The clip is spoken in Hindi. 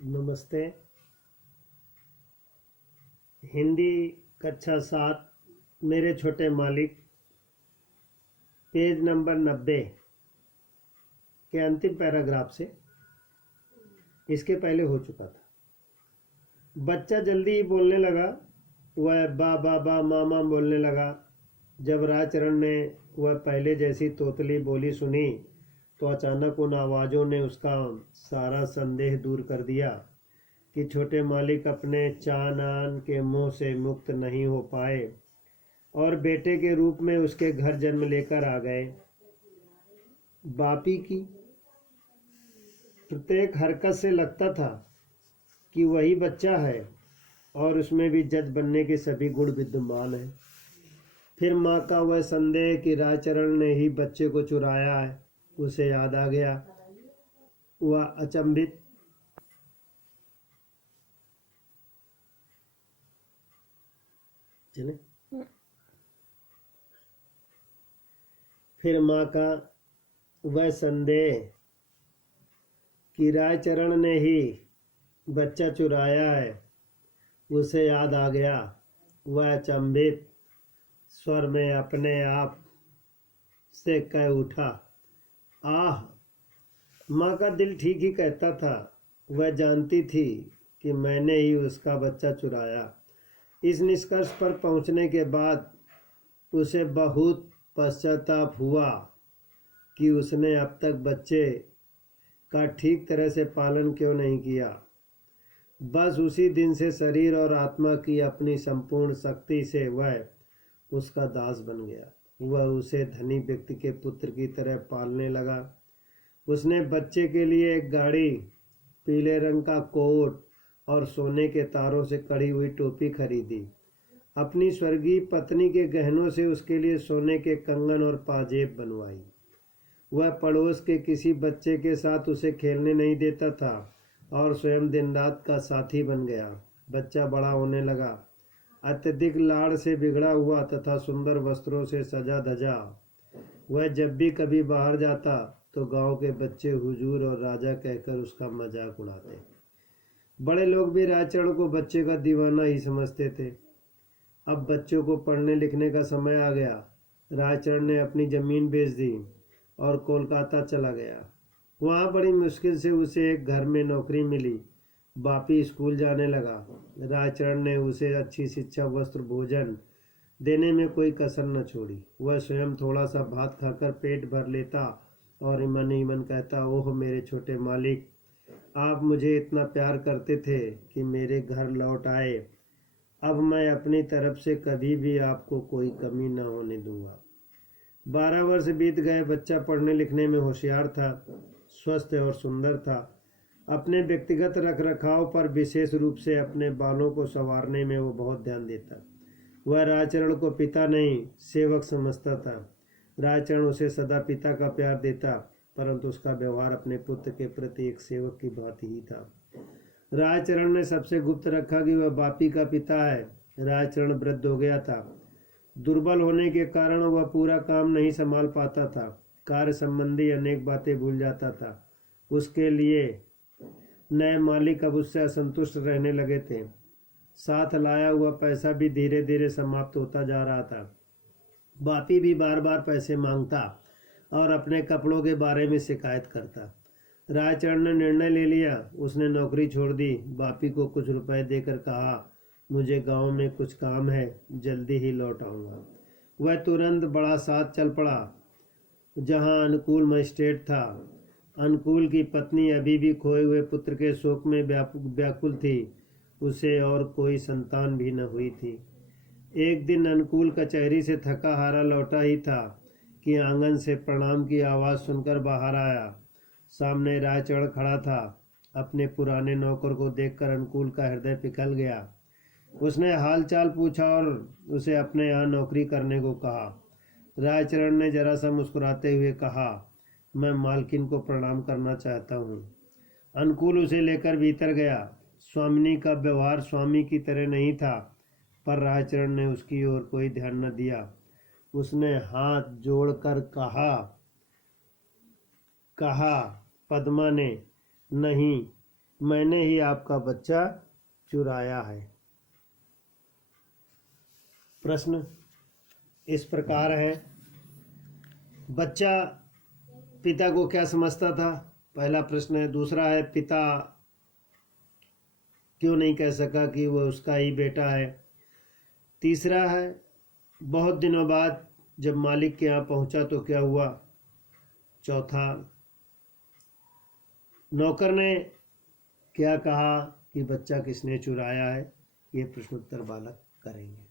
नमस्ते। हिंदी कक्षा 7 मेरे छोटे मालिक पेज नंबर 90 के अंतिम पैराग्राफ से इसके पहले हो चुका था। बच्चा जल्दी ही बोलने लगा। वह बा बा बा मामा बोलने लगा। जब राजचरण ने वह पहले जैसी तोतली बोली सुनी तो अचानक उन आवाज़ों ने उसका सारा संदेह दूर कर दिया कि छोटे मालिक अपने चान के मोह से मुक्त नहीं हो पाए और बेटे के रूप में उसके घर जन्म लेकर आ गए। बापी की प्रत्येक हरकत से लगता था कि वही बच्चा है और उसमें भी जज बनने के सभी गुण विद्यमान हैं। फिर माँ का वह संदेह कि राजचरण ने ही बच्चे को चुराया है उसे याद आ गया। वह अचंभित चले फिर माँ का वह संदेह कि राजचरण ने ही बच्चा चुराया है उसे याद आ गया। वह अचंभित स्वर में अपने आप से कह उठा, आह! माँ का दिल ठीक ही कहता था। वह जानती थी कि मैंने ही उसका बच्चा चुराया। इस निष्कर्ष पर पहुँचने के बाद उसे बहुत पश्चाताप हुआ कि उसने अब तक बच्चे का ठीक तरह से पालन क्यों नहीं किया। बस उसी दिन से शरीर और आत्मा की अपनी संपूर्ण शक्ति से वह उसका दास बन गया। वह उसे धनी व्यक्ति के पुत्र की तरह पालने लगा। उसने बच्चे के लिए एक गाड़ी, पीले रंग का कोट और सोने के तारों से कढ़ी हुई टोपी खरीदी। अपनी स्वर्गीय पत्नी के गहनों से उसके लिए सोने के कंगन और पाजेब बनवाई। वह पड़ोस के किसी बच्चे के साथ उसे खेलने नहीं देता था और स्वयं दिन रात का साथी बन गया। बच्चा बड़ा होने लगा, अत्यधिक लाड़ से बिगड़ा हुआ तथा सुंदर वस्त्रों से सजा धजा। वह जब भी कभी बाहर जाता तो गांव के बच्चे हुजूर और राजा कहकर उसका मजाक उड़ाते। बड़े लोग भी राजचरण को बच्चे का दीवाना ही समझते थे। अब बच्चों को पढ़ने लिखने का समय आ गया। राजचरण ने अपनी जमीन बेच दी और कोलकाता चला गया। वहाँ बड़ी मुश्किल से उसे एक घर में नौकरी मिली। बापी स्कूल जाने लगा। राजचरण ने उसे अच्छी शिक्षा, वस्त्र, भोजन देने में कोई कसर न छोड़ी। वह स्वयं थोड़ा सा भात खाकर पेट भर लेता और मन ही मन कहता, ओह मेरे छोटे मालिक, आप मुझे इतना प्यार करते थे कि मेरे घर लौट आए। अब मैं अपनी तरफ से कभी भी आपको कोई कमी न होने दूंगा। 12 वर्ष बीत गए। बच्चा पढ़ने लिखने में होशियार था, स्वस्थ और सुंदर था। अपने व्यक्तिगत रख रखाव पर, विशेष रूप से अपने बालों को संवारने में वो बहुत ध्यान देता। वह राजचरण को पिता नहीं सेवक समझता था। राजचरण उसे सदा पिता का प्यार देता, परंतु उसका व्यवहार अपने पुत्र के प्रति एक सेवक की भांति ही था। राजचरण ने सबसे गुप्त रखा कि वह बापी का पिता है। राजचरण वृद्ध हो गया था। दुर्बल होने के कारण वह पूरा काम नहीं संभाल पाता था। कार्य संबंधी अनेक बातें भूल जाता था। उसके लिए नए मालिक अब उससे असंतुष्ट रहने लगे थे। साथ लाया हुआ पैसा भी धीरे धीरे समाप्त होता जा रहा था। बापी भी बार बार पैसे मांगता और अपने कपड़ों के बारे में शिकायत करता। राजचरण ने निर्णय ले लिया। उसने नौकरी छोड़ दी। बापी को कुछ रुपए देकर कहा, मुझे गांव में कुछ काम है, जल्दी ही लौट आऊँगा। वह तुरंत बड़ा साथ चल पड़ा जहां अनुकूल मजिस्ट्रेट था। अनुकूल की पत्नी अभी भी खोए हुए पुत्र के शोक में व्याकुल थी। उसे और कोई संतान भी न हुई थी। एक दिन अनुकूल कचहरी से थका हारा लौटा ही था कि आंगन से प्रणाम की आवाज़ सुनकर बाहर आया। सामने राजचरण खड़ा था। अपने पुराने नौकर को देखकर अनुकूल का हृदय पिघल गया। उसने हाल चाल पूछा और उसे अपने यहाँ नौकरी करने को कहा। राजचरण ने जरा सा मुस्कुराते हुए कहा, मैं मालकिन को प्रणाम करना चाहता हूँ। अनुकूल उसे लेकर भीतर गया। स्वामिनी का व्यवहार स्वामी की तरह नहीं था, पर राजचरण ने उसकी ओर कोई ध्यान न दिया। उसने हाथ जोड़कर कहा, पद्मा ने, नहीं, मैंने ही आपका बच्चा चुराया है। प्रश्न इस प्रकार है, बच्चा पिता को क्या समझता था, पहला प्रश्न है। दूसरा है, पिता क्यों नहीं कह सका कि वो उसका ही बेटा है। तीसरा है, बहुत दिनों बाद जब मालिक के यहाँ पहुंचा तो क्या हुआ। चौथा, नौकर ने क्या कहा कि बच्चा किसने चुराया है। ये प्रश्नोत्तर बालक करेंगे।